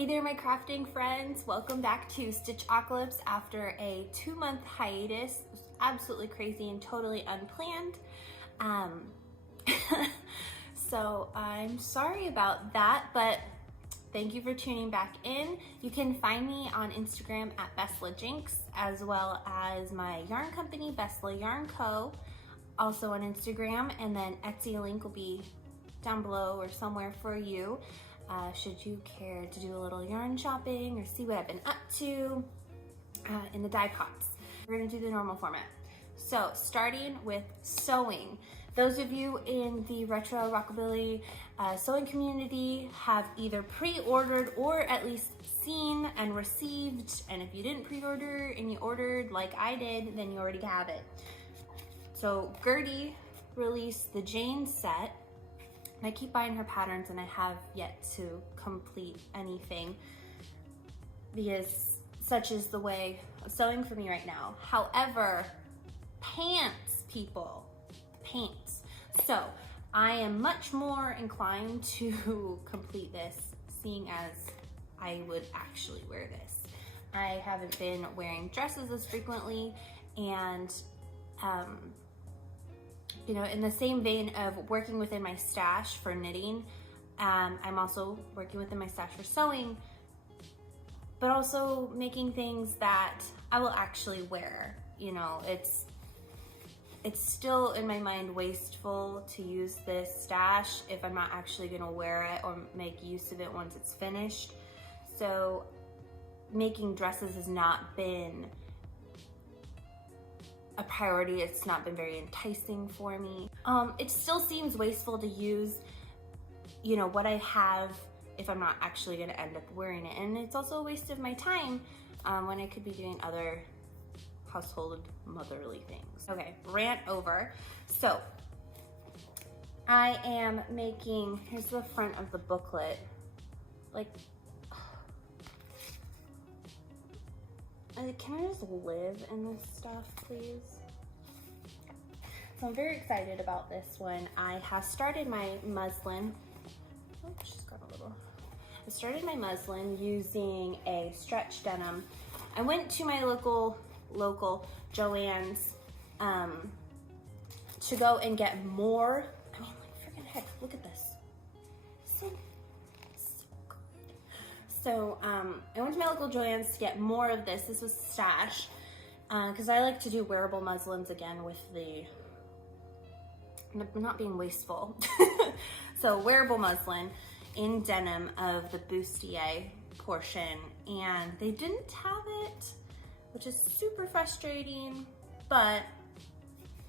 Hey there, my crafting friends. Welcome back to Stitchocalypse after a 2-month hiatus. It was absolutely crazy and totally unplanned. So I'm sorry about that, but thank you for tuning back in. You can find me on Instagram at BABBLE, as well as my yarn company, BABBLE Yarn Co., also on Instagram, and then Etsy link will be down below or somewhere for you. Should you care to do a little yarn shopping or see what I've been up to in the dye pots. We're gonna do the normal format. So starting with sewing. Those of you in the retro rockabilly sewing community have either pre-ordered or at least seen and received, and if you didn't pre-order and you ordered like I did, then you already have it. So Gertie released the Jane set. I keep buying her patterns and I have yet to complete anything because such is the way of sewing for me right now. However, pants, people, pants. So I am much more inclined to complete this, seeing as I would actually wear this. I haven't been wearing dresses as frequently, and you know, in the same vein of working within my stash for knitting, I'm also working within my stash for sewing, but also making things that I will actually wear. You know, it's still in my mind wasteful to use this stash if I'm not actually gonna wear it or make use of it once it's finished. So making dresses has not been a priority. It's not been very enticing for me. It still seems wasteful to use, you know, what I have if I'm not actually gonna end up wearing it. And it's also a waste of my time when I could be doing other household motherly things. Okay, rant over. So I am making, here's the front of the booklet. Like, can I just live in this stuff, please? So I'm very excited about this one. I have started my muslin. Oh, she's got a little. I started my muslin using a stretch denim. I went to my local Joann's to go and get more. I mean, like, freaking heck, look at this. So good. So I went to my local Joann's to get more of this. This was stash, because I like to do wearable muslins again with the, not being wasteful. So wearable muslin in denim of the bustier portion, and they didn't have it, which is super frustrating, but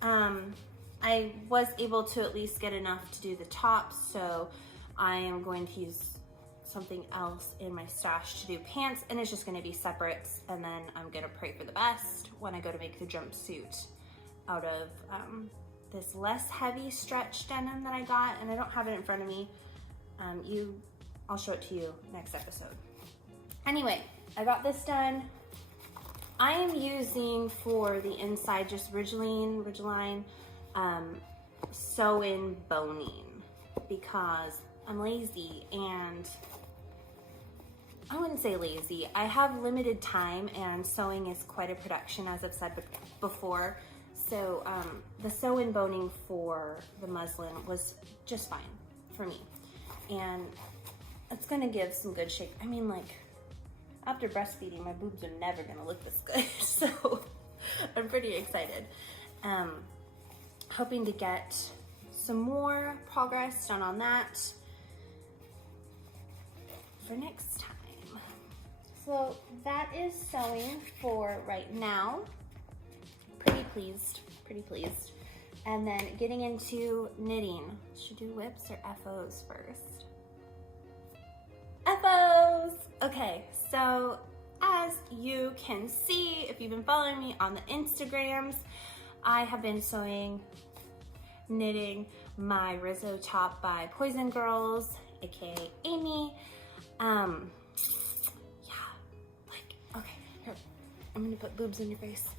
I was able to at least get enough to do the top, so I am going to use something else in my stash to do pants, and it's just gonna be separates, and then I'm gonna pray for the best when I go to make the jumpsuit out of this less heavy stretch denim that I got, and I don't have it in front of me. I'll show it to you next episode. Anyway, I got this done. I am using for the inside just Ridgeline sew-in boning because I'm lazy, and I wouldn't say lazy. I have limited time and sewing is quite a production, as I've said before. So the sew-in boning for the muslin was just fine for me. And it's gonna give some good shape. I mean, like, after breastfeeding, my boobs are never gonna look this good. So I'm pretty excited. Hoping to get some more progress done on that for next time. So that is sewing for right now. Pretty pleased. And then getting into knitting. Should do whips or FOs first? FOs! Okay, so as you can see, if you've been following me on the Instagrams, I have been knitting my Rizzo top by Poisongrrls, aka Amy. Yeah, like, okay, here, I'm gonna put boobs in your face.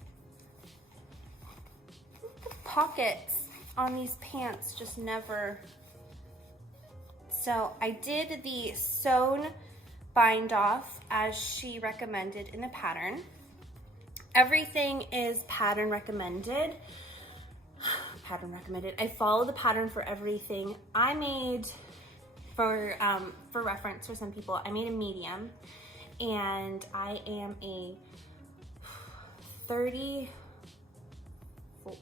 The pockets on these pants just never. So I did the sewn bind off as she recommended in the pattern. Everything is pattern recommended. I follow the pattern for everything. I made, for reference for some people, I made a medium, and I am a 30, what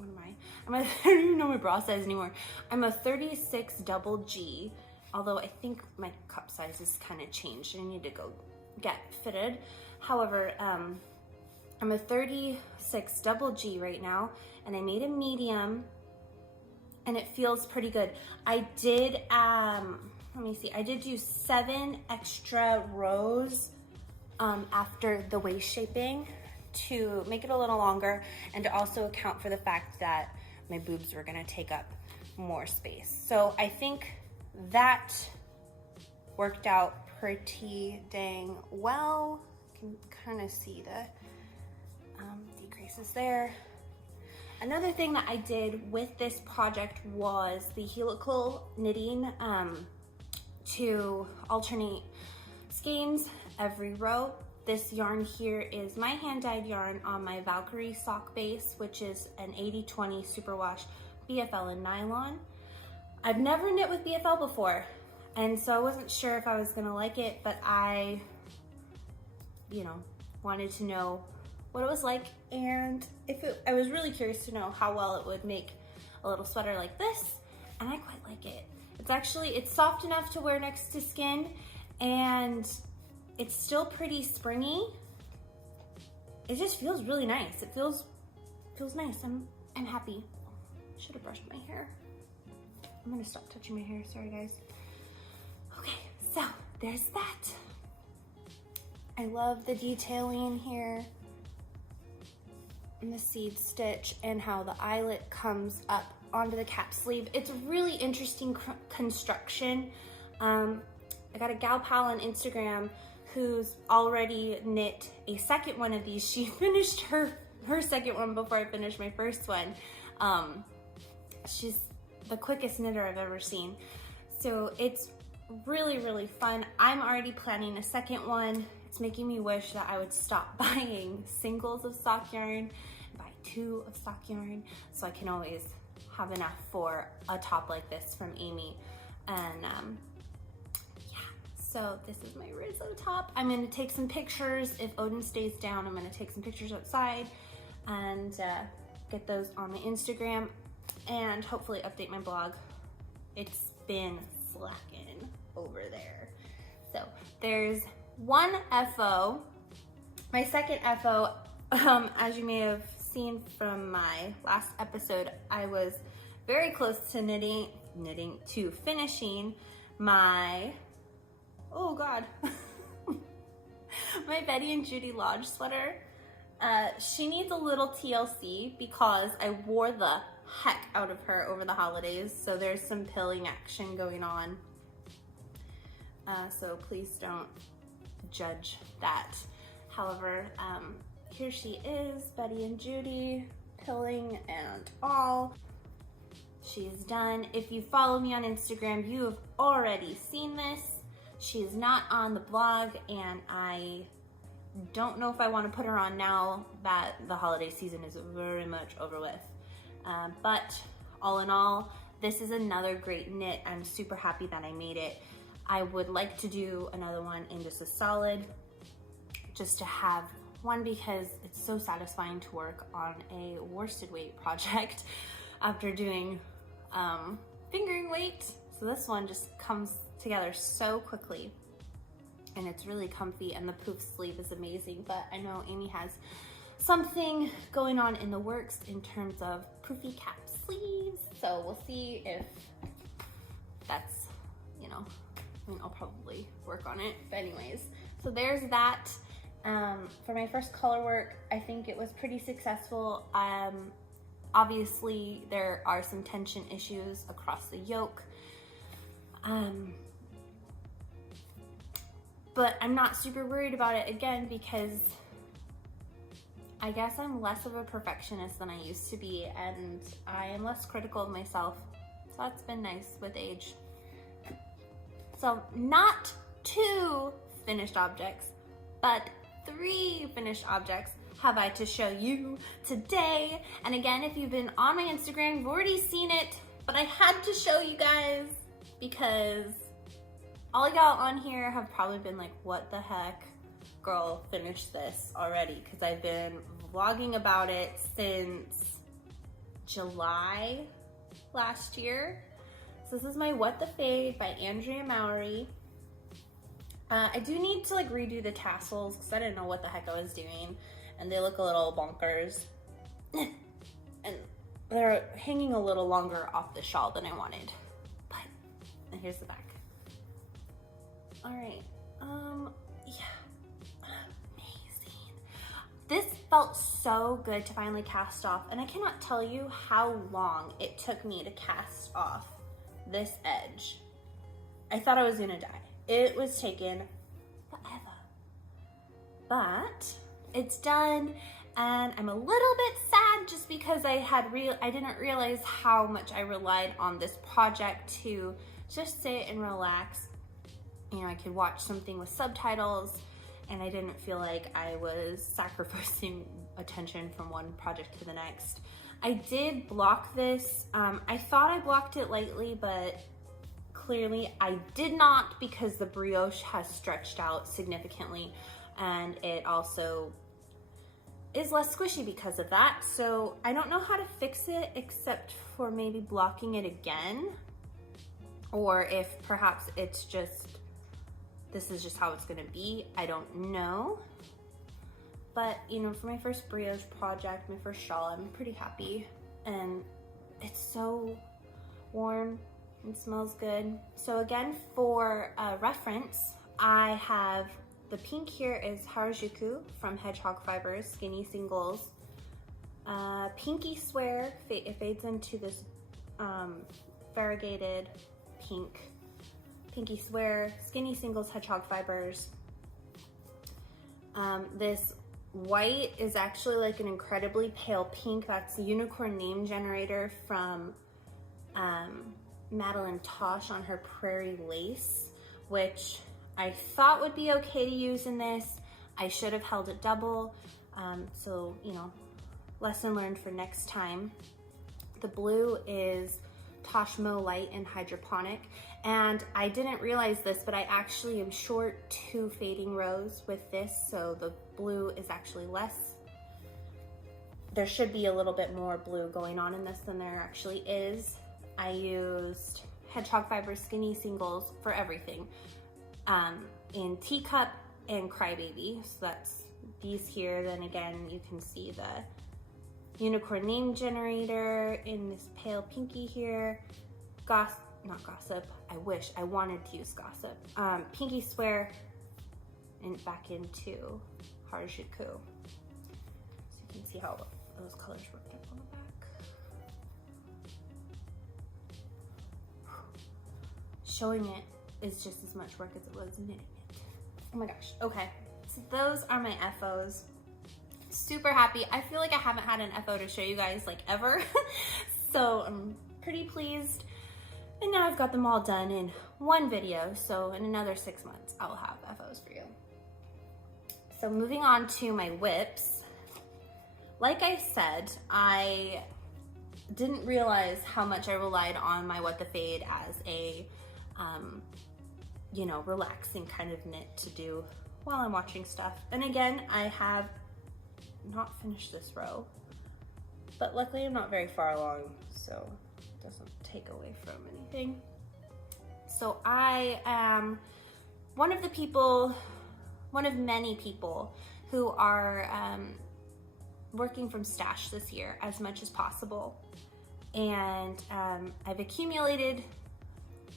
am I? I don't even know my bra size anymore. I'm a 36 double G, although I think my cup size has kind of changed and I need to go get fitted. However, I'm a 36 double G right now, and I made a medium, and it feels pretty good. I did, let me see, I did do 7 extra rows after the waist shaping to make it a little longer, and to also account for the fact that my boobs were gonna take up more space. So I think that worked out pretty dang well. You can kind of see the decreases there. Another thing that I did with this project was the helical knitting to alternate skeins every row. This yarn here is my hand-dyed yarn on my Valkyrie sock base, which is an 80/20 superwash BFL in nylon. I've never knit with BFL before, and so I wasn't sure if I was gonna like it, but I, wanted to know what it was like, and I was really curious to know how well it would make a little sweater like this, and I quite like it. It's soft enough to wear next to skin, and it's still pretty springy. It just feels really nice. It feels nice. I'm happy. Should have brushed my hair. I'm gonna stop touching my hair, sorry guys. Okay, so there's that. I love the detailing here in the seed stitch and how the eyelet comes up onto the cap sleeve. It's a really interesting construction. I got a gal pal on Instagram who's already knit a second one of these. She finished her second one before I finished my first one. She's the quickest knitter I've ever seen. So it's really, really fun. I'm already planning a second one. It's making me wish that I would stop buying singles of sock yarn and buy 2 of sock yarn, so I can always have enough for a top like this from Amy. And yeah, so this is my Rizzo top. I'm gonna take some pictures. If Odin stays down, I'm gonna take some pictures outside and get those on my Instagram, and hopefully update my blog. It's been slacking over there. So there's one FO. My second FO, as you may have seen from my last episode, I was very close to finishing my, oh God, my Betty and Judy Lodge sweater. She needs a little TLC because I wore the heck out of her over the holidays, so there's some pilling action going on. So please don't judge that. However, here she is, Betty and Judy, pilling and all. She's done. If you follow me on Instagram, you have already seen this. She's not on the blog, and I don't know if I want to put her on now that the holiday season is very much over with. But all in all, this is another great knit. I'm super happy that I made it. I would like to do another one in just a solid, just to have one, because it's so satisfying to work on a worsted weight project after doing fingering weight. So this one just comes together so quickly, and it's really comfy, and the poof sleeve is amazing. But I know Amy has something going on in the works in terms of poofy cap sleeves, so we'll see if that's, I'll probably work on it. But anyways, so there's that. For my first color work, I think it was pretty successful. Obviously there are some tension issues across the yoke, but I'm not super worried about it, again, because I guess I'm less of a perfectionist than I used to be, and I am less critical of myself. So that's been nice with age. So not too finished objects, but 3 finished objects have I to show you today. And again, if you've been on my Instagram, you've already seen it, but I had to show you guys because all y'all on here have probably been like, what the heck, girl, finish this already, because I've been vlogging about it since July last year. So this is my What the Fade by Andrea Mallory. I do need to like redo the tassels because I didn't know what the heck I was doing, and they look a little bonkers. And they're hanging a little longer off the shawl than I wanted. But, and here's the back. All right, yeah, amazing. This felt so good to finally cast off, and I cannot tell you how long it took me to cast off this edge. I thought I was gonna die. It was taking forever, but it's done, and I'm a little bit sad just because I didn't realize how much I relied on this project to just sit and relax. You know, I could watch something with subtitles, and I didn't feel like I was sacrificing attention from one project to the next. I did block this. I thought I blocked it lightly, but clearly I did not, because the brioche has stretched out significantly, and it also is less squishy because of that. So I don't know how to fix it except for maybe blocking it again, or if perhaps it's just, this is just how it's gonna be. I don't know. But you know, for my first brioche project, my first shawl, I'm pretty happy. And it's so warm and smells good. So again, for reference, I have the pink here is Harajuku from Hedgehog Fibers, Skinny Singles. Pinky Swear, it fades into this variegated pink. Pinky Swear, Skinny Singles, Hedgehog Fibers. This white is actually like an incredibly pale pink. That's the Unicorn Name Generator from Madeline Tosh on her Prairie Lace, which I thought would be okay to use in this. I should have held it double. So, you know, lesson learned for next time. The blue is Tosh Mo Light and Hydroponic. And I didn't realize this, but I actually am short 2 fading rows with this, so the blue is actually less. There should be a little bit more blue going on in this than there actually is. I used Hedgehog Fiber Skinny Singles for everything, in Teacup and Crybaby. So that's these here. Then again, you can see the Unicorn Name Generator in this pale pinky here. Not Gossip, I wish, I wanted to use Gossip. Pinky Swear, and back into Harajuku. So you can see how those colors work up on the back. Showing it is just as much work as it was knitting it. Oh my gosh, okay. So those are my FOs. Super happy. I feel like I haven't had an FO to show you guys like ever. So I'm pretty pleased. And now I've got them all done in one video, so in another 6 months, I will have FOs for you. So moving on to my whips. Like I said, I didn't realize how much I relied on my What the Fade as a, you know, relaxing kind of knit to do while I'm watching stuff. And again, I have not finished this row, but luckily I'm not very far along, so doesn't take away from anything. So I am one of many people who are working from stash this year as much as possible. And I've accumulated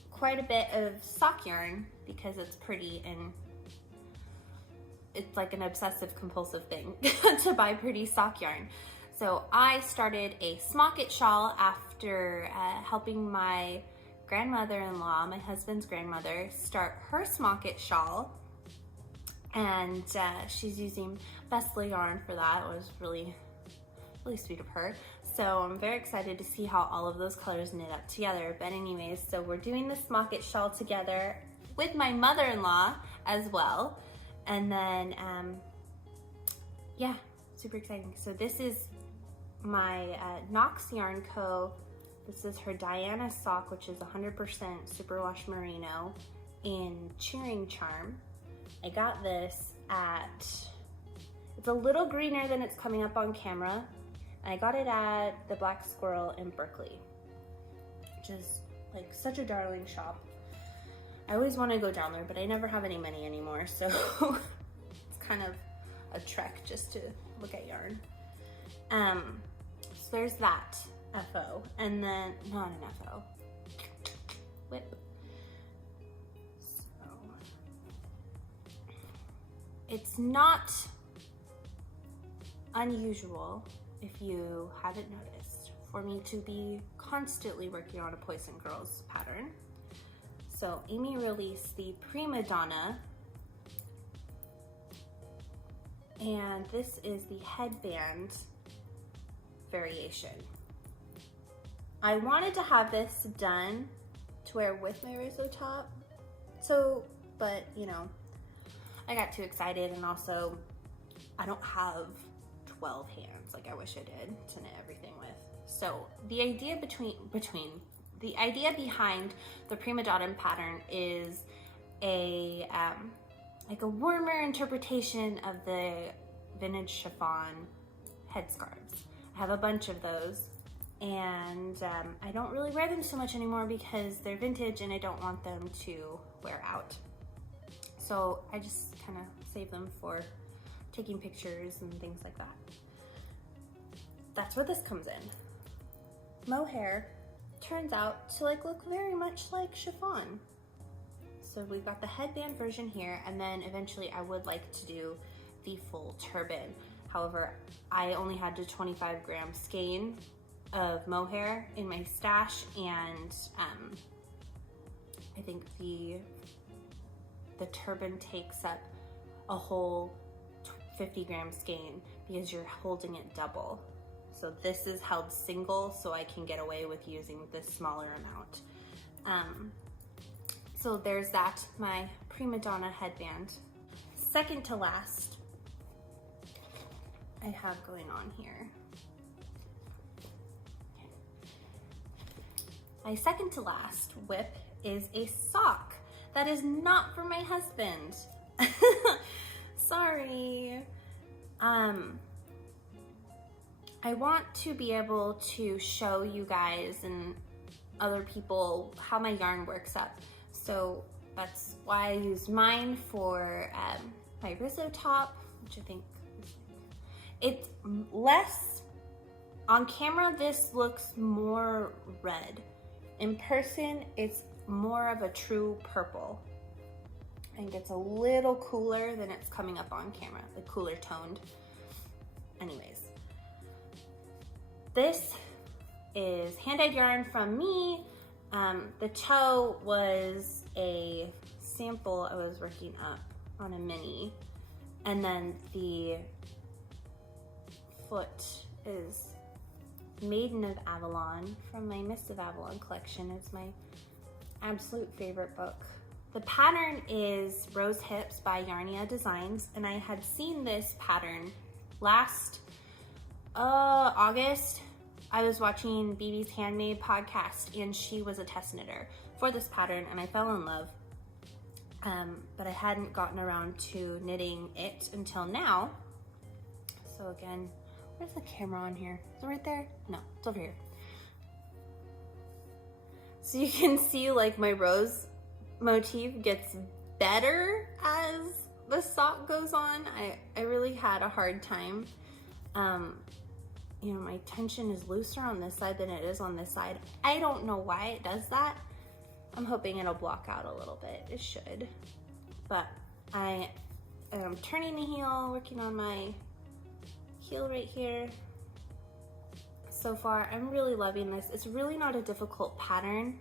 quite a bit of sock yarn because it's pretty, and it's like an obsessive compulsive thing to buy pretty sock yarn. So I started a Smock shawl after helping my grandmother-in-law, my husband's grandmother, start her Smock shawl. And she's using BABBLE yarn for that. It was really, really sweet of her. So I'm very excited to see how all of those colors knit up together. But anyways, so we're doing the Smock shawl together. with my mother-in-law as well. And then, yeah, super exciting. So this is my Knox Yarn Co. This is her Diana sock, which is 100% superwash merino in Cheering Charm. I got this at, it's a little greener than it's coming up on camera. I got it at the Black Squirrel in Berkeley, which is like such a darling shop. I always want to go down there, but I never have any money anymore, so it's kind of a trek just to look at yarn. So there's that FO, and then not an FO. Whip. So it's not unusual, if you haven't noticed, for me to be constantly working on a Poisongrrls pattern. So Amy released the Primadonna, and this is the headband variation. I wanted to have this done to wear with my Rizzo top, but you know, I got too excited, and also I don't have 12 hands like I wish I did to knit everything with. So the idea the idea behind the Primadonna pattern is a like a warmer interpretation of the vintage chiffon headscarves. I have a bunch of those, and I don't really wear them so much anymore because they're vintage and I don't want them to wear out. So I just kind of save them for taking pictures and things like that. That's where this comes in. Mohair turns out to look very much like chiffon. So we've got the headband version here, and then eventually I would like to do the full turban. However, I only had a 25-gram skein of mohair in my stash, and I think the turban takes up a whole 50-gram skein because you're holding it double. So this is held single, so I can get away with using this smaller amount. So there's that, my Primadonna headband. Second to last, I have going on here. My second to last whip is a sock that is not for my husband. Sorry. I want to be able to show you guys and other people how my yarn works up. So that's why I used mine for my Rizzo top, which I think it's less, on camera this looks more red. In person, it's more of a true purple. I think it's a little cooler than it's coming up on camera, like cooler toned. Anyways, this is hand-dyed yarn from me. The toe was a sample I was working up on a mini, and then the foot is Maiden of Avalon from my Mists of Avalon collection. It's my absolute favorite book. The pattern is Rosehips by Yarnia Designs, and I had seen this pattern last August. I was watching BB's Handmade podcast, and she was a test knitter for this pattern, and I fell in love. But I hadn't gotten around to knitting it until now. So again, where's the camera on here? Is it right there? No, it's over here. So you can see like my rose motif gets better as the sock goes on. I really had a hard time. You know, my tension is looser on this side than it is on this side. I don't know why it does that. I'm hoping it'll block out a little bit. It should. But I am turning the heel, working on my heel right here. So far, I'm really loving this. It's really not a difficult pattern.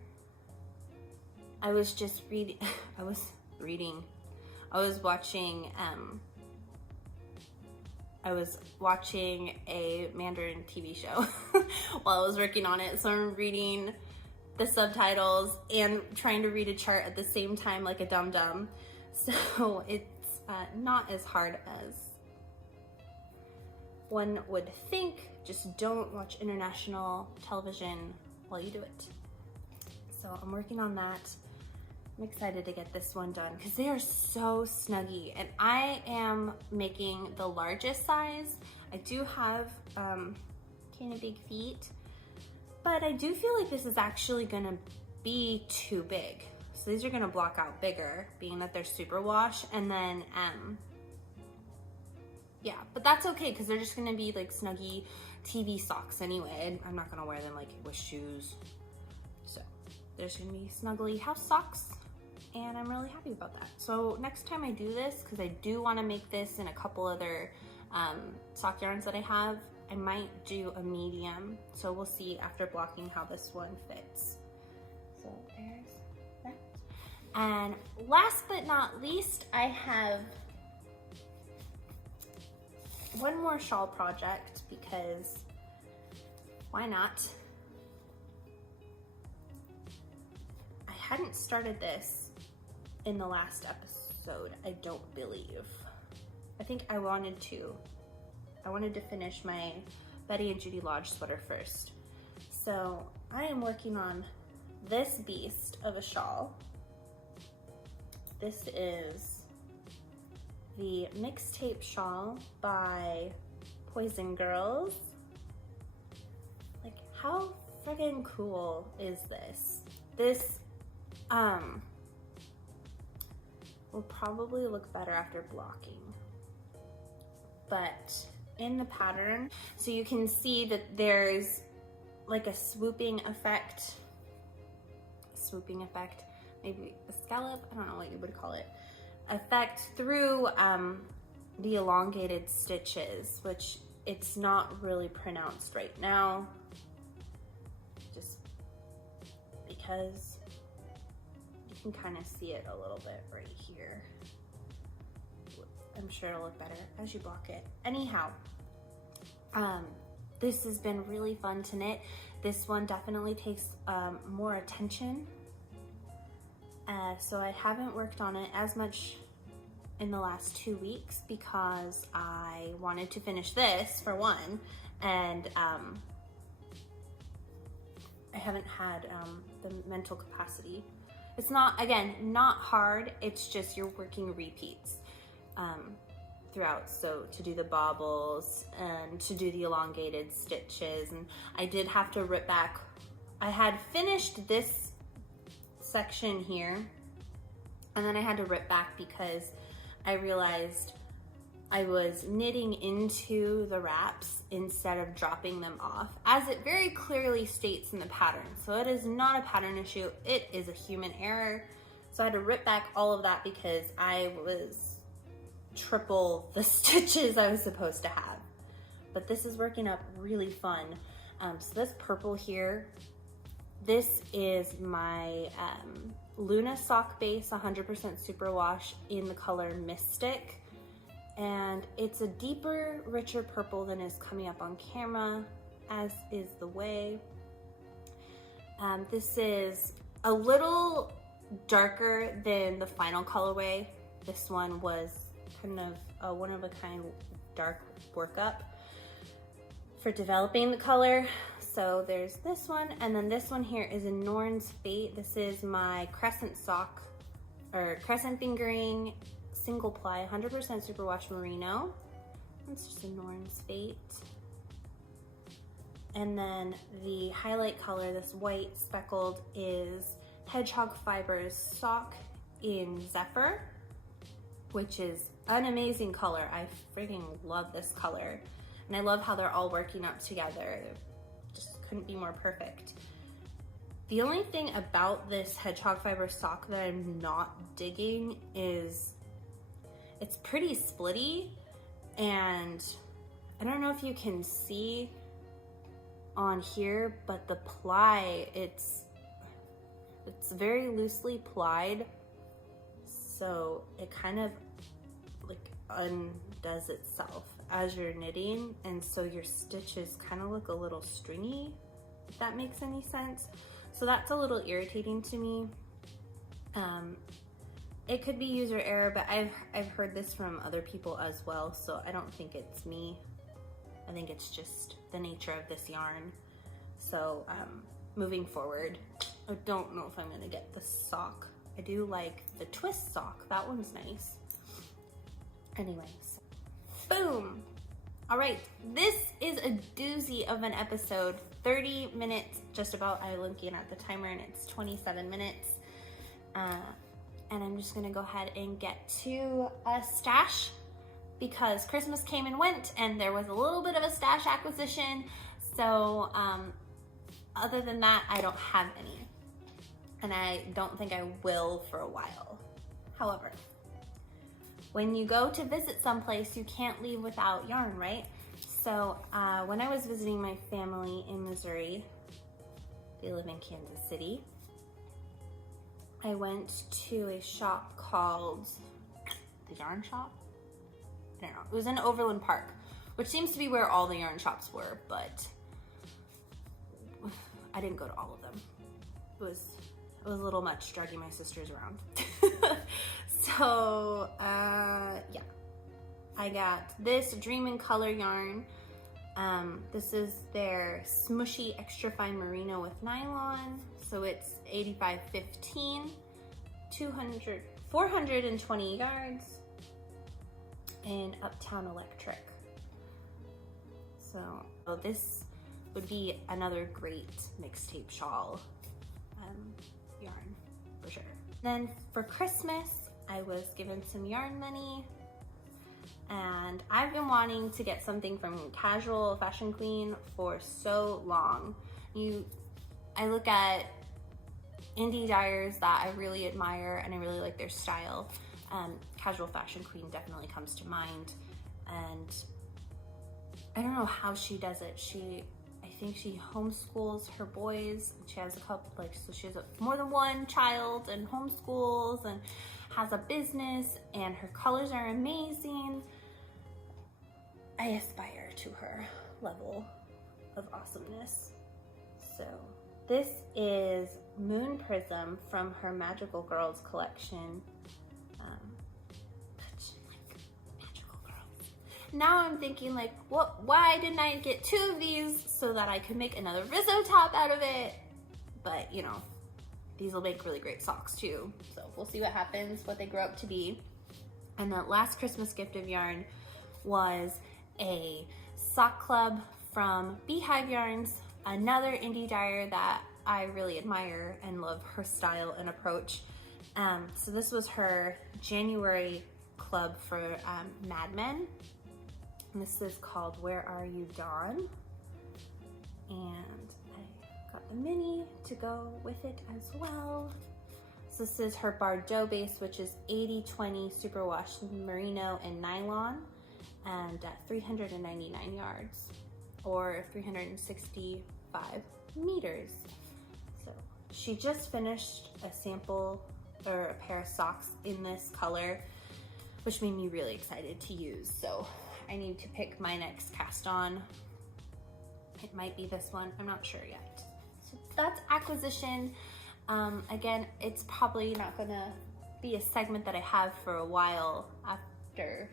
I was just reading, I was watching a Mandarin TV show while I was working on it. So I'm reading the subtitles and trying to read a chart at the same time like a dum-dum. So it's not as hard as one would think. Just don't watch international television while you do it. So I'm working on that. I'm excited to get this one done because they are so snuggy, and I am making the largest size. I do have kind of big feet, but I do feel like this is actually gonna be too big. So these are gonna block out bigger, being that they're super wash, and then yeah, but that's okay because they're just gonna be like snuggy TV socks anyway. I'm not gonna wear them like with shoes. So there's gonna be snuggly house socks, and I'm really happy about that. So next time I do this, because I do want to make this in a couple other sock yarns that I have, I might do a medium. So we'll see after blocking how this one fits. So there's that. And last but not least, I have one more shawl project because why not? I hadn't started this in the last episode, I don't believe. I think I wanted to finish my Betty and Judy Lodge sweater first. So I am working on this beast of a shawl. This is the Tape Shawl by Poisongrrls. Like, how friggin' cool is this? This will probably look better after blocking. But in the pattern, so you can see that there's like a swooping effect, maybe a scallop, I don't know what you would call it, effect through the elongated stitches, which it's not really pronounced right now, just because you can kind of see it a little bit right here. I'm sure it'll look better as you block it. Anyhow, this has been really fun to knit. This one definitely takes more attention. So I haven't worked on it as much in the last 2 weeks because I wanted to finish this for one, and I haven't had the mental capacity. It's not, again, not hard, it's just you're working repeats throughout. So to do the bobbles and to do the elongated stitches, and I did have to rip back. I had finished this section here, and then I had to rip back because I realized I was knitting into the wraps instead of dropping them off, as it very clearly states in the pattern. So it is not a pattern issue, it is a human error. So I had to rip back all of that because I was triple the stitches I was supposed to have. But this is working up really fun. So this purple here, this is my Luna sock base, 100% superwash in the color Mystic. And it's a deeper, richer purple than is coming up on camera, as is the way. This is a little darker than the final colorway. This one was kind of a one-of-a-kind dark workup for developing the color. So there's this one, and then this one here is a Norn's Fate. This is my crescent sock, or crescent fingering, single ply, 100% superwash merino. It's just a Norn's Fate. And then the highlight color, this white speckled, is Hedgehog Fibers sock in Zephyr, which is an amazing color. I freaking love this color. And I love how they're all working up together. Just couldn't be more perfect. The only thing about this Hedgehog Fiber sock that I'm not digging is it's pretty splitty, and I don't know if you can see on here, but the ply, it's very loosely plied, so it kind of like undoes itself as you're knitting, and so your stitches kind of look a little stringy, if that makes any sense. So that's a little irritating to me. It could be user error, but I've heard this from other people as well, so I don't think it's me. I think it's just the nature of this yarn. So moving forward, I don't know if I'm gonna get the sock. I do like the twist sock. That one's nice. Anyways, boom. All right, this is a doozy of an episode. 30 minutes, just about. I'm looking at the timer and it's 27 minutes. And I'm just gonna go ahead and get to a stash because Christmas came and went and there was a little bit of a stash acquisition. So other than that, I don't have any. And I don't think I will for a while. However, when you go to visit someplace, you can't leave without yarn, right? So when I was visiting my family in Missouri, they live in Kansas City, I went to a shop called the Yarn Shop. I don't know. It was in Overland Park, which seems to be where all the yarn shops were, but I didn't go to all of them. It was a little much dragging my sisters around. So yeah, I got this Dream in Color yarn. This is their smushy extra fine merino with nylon. So it's 85.15, 420 yards in Uptown Electric. So this would be another great mixtape shawl yarn for sure. Then for Christmas, I was given some yarn money, and I've been wanting to get something from Casual Fashion Queen for so long. I look at indie dyers that I really admire and I really like their style. Casual Fashion Queen definitely comes to mind, and I don't know how she does it. I think she homeschools her boys. She has a couple, so she has more than one child and homeschools and has a business, and her colors are amazing. I aspire to her level of awesomeness. So this is Moon Prism from her Magical Girls collection. Magical Girls. Now I'm thinking why didn't I get 2 of these so that I could make another Rizzo top out of it? But these will make really great socks too. So we'll see what happens, what they grow up to be. And the last Christmas gift of yarn was a sock club from Beehive Yarns, another indie dyer that I really admire and love her style and approach. So this was her January club for Mad Men. And this is called Where Are You, Dawn? And I got the mini to go with it as well. So this is her Bordeaux base, which is 80/20 superwash merino and nylon, and 399 yards or 365 meters. So she just finished a sample or a pair of socks in this color, which made me really excited to use. So I need to pick my next cast on. It might be this one, I'm not sure yet. So that's acquisition. Again, it's probably not gonna be a segment that I have for a while after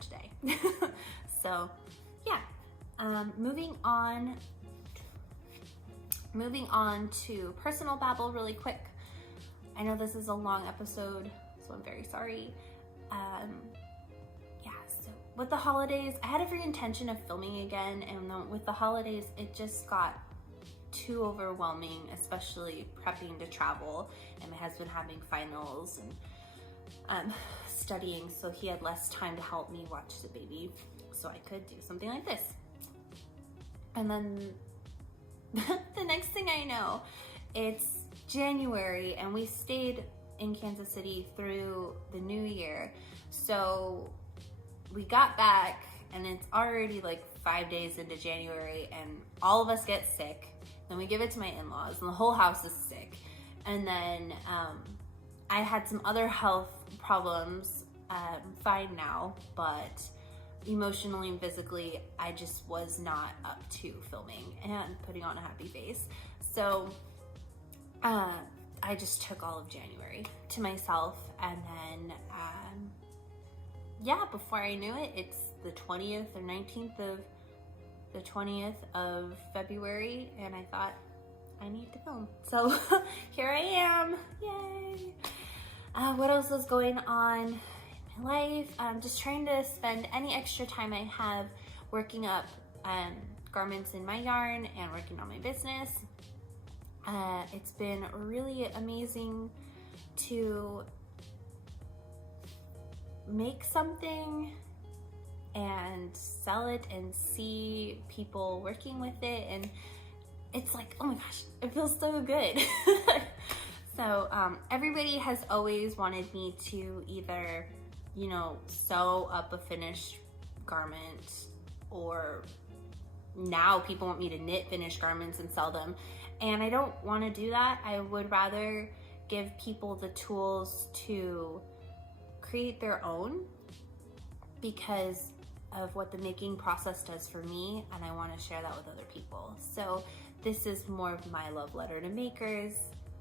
today. So yeah, moving on to personal babble really quick. I know this is a long episode, so I'm very sorry. Yeah, so with the holidays, I had every intention of filming again, and with the holidays, it just got too overwhelming, especially prepping to travel, and my husband having finals and studying, so he had less time to help me watch the baby, so I could do something like this. And then the next thing I know, it's January, and we stayed in Kansas City through the new year, so we got back and it's already 5 days into January, and all of us get sick. Then we give it to my in-laws and the whole house is sick. And then I had some other health problems. I'm fine now, but emotionally and physically, I just was not up to filming and putting on a happy face. So I just took all of January to myself, and then yeah, before I knew it, it's the 20th or 19th of the 20th of February, and I thought, I need to film. So here I am, yay. What else is going on in my life? I'm just trying to spend any extra time I have working up garments in my yarn and working on my business. It's been really amazing to make something and sell it and see people working with it, and it's like, oh my gosh, it feels so good. So everybody has always wanted me to either, you know, sew up a finished garment, or now people want me to knit finished garments and sell them, and I don't want to do that. I would rather give people the tools to create their own because of what the making process does for me, and I want to share that with other people. So this is more of my love letter to makers,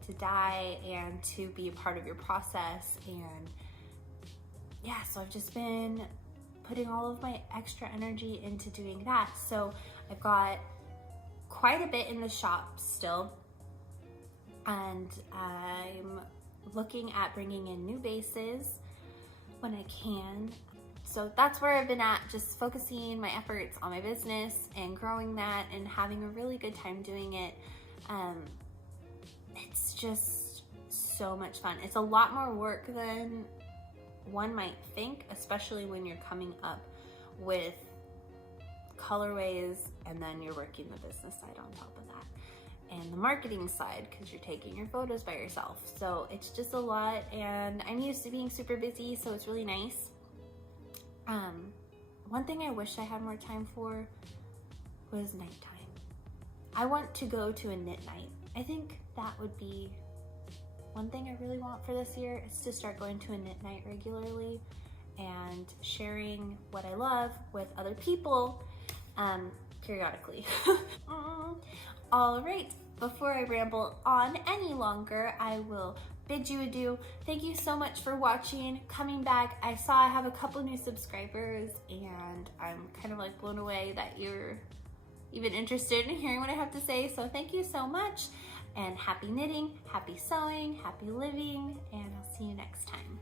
to dye and to be a part of your process. And yeah, so I've just been putting all of my extra energy into doing that. So I've got quite a bit in the shop still, and I'm looking at bringing in new bases when I can. So that's where I've been at, just focusing my efforts on my business and growing that and having a really good time doing it. It's just so much fun. It's a lot more work than one might think, especially when you're coming up with colorways and then you're working the business side on top of that, and the marketing side because you're taking your photos by yourself. So it's just a lot, and I'm used to being super busy, so it's really nice. One thing I wish I had more time for was nighttime. I want to go to a knit night. I think that would be one thing I really want for this year, is to start going to a knit night regularly and sharing what I love with other people periodically. All right, before I ramble on any longer, I will bid you adieu. Thank you so much for watching, coming back. I saw I have a couple new subscribers, and I'm kind of like blown away that you're even interested in hearing what I have to say. So thank you so much, and happy knitting, happy sewing, happy living, and I'll see you next time.